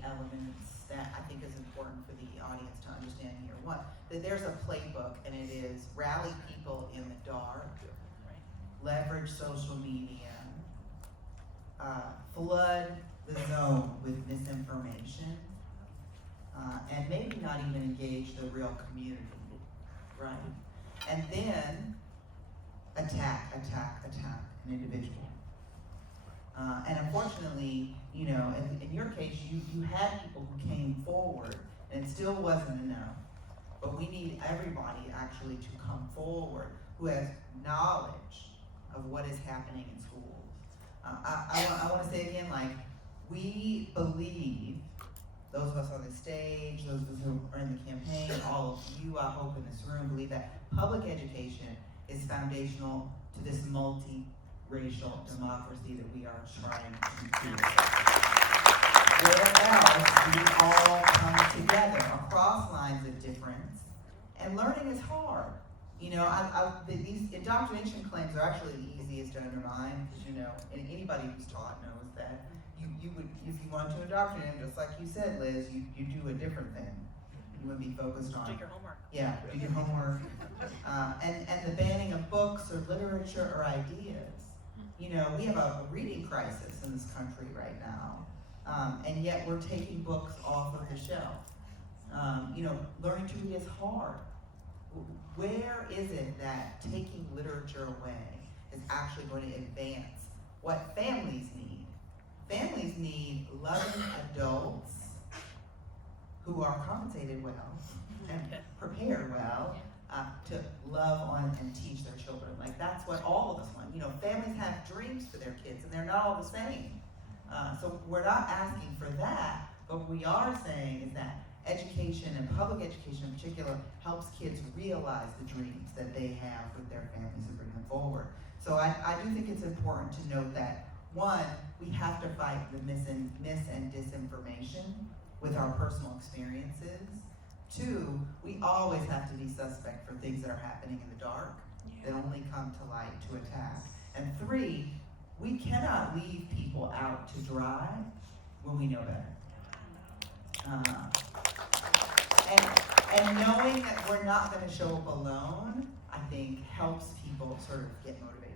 three elements that I think is important for the audience to understand here. One, that there's a playbook, and it is rally people in the dark, leverage social media, flood the zone with misinformation, and maybe not even engage the real community, right? And then attack an individual. And unfortunately, you know, in your case, you had people who came forward, and it still wasn't enough. But we need everybody actually to come forward who has knowledge of what is happening in schools. I want to say again, like, we believe, those of us on the stage, those of us who are in the campaign, all of you, I hope, in this room, believe that public education is foundational to this multi-racial democracy that we are trying to create. Where else do we all come together across lines of difference? And learning is hard. You know, these indoctrination claims are actually the easiest to undermine, because, you know, and anybody who's taught knows that you would, if you want to indoctrinate them, just like you said, Liz, you do a different thing. You would be focused on. Do your homework. Yeah, do your homework. And the banning of books or literature or ideas. You know, we have a reading crisis in this country right now, and yet we're taking books off of the shelf. You know, learning to read is hard. Where is it that taking literature away is actually going to advance what families need? Families need loving adults who are compensated well and prepared well to love on and teach their children. Like, that's what all of us want. You know, families have dreams for their kids, and they're not all the same. So we're not asking for that, but what we are saying is that education, and public education in particular, helps kids realize the dreams that they have with their families and bring them forward. So I do think it's important to note that, one, we have to fight the mis and disinformation with our personal experiences. Two, we always have to be suspect for things that are happening in the dark that only come to light to attack. And three, we cannot leave people out to dry when we know better. And knowing that we're not going to show up alone, I think, helps people sort of get motivated.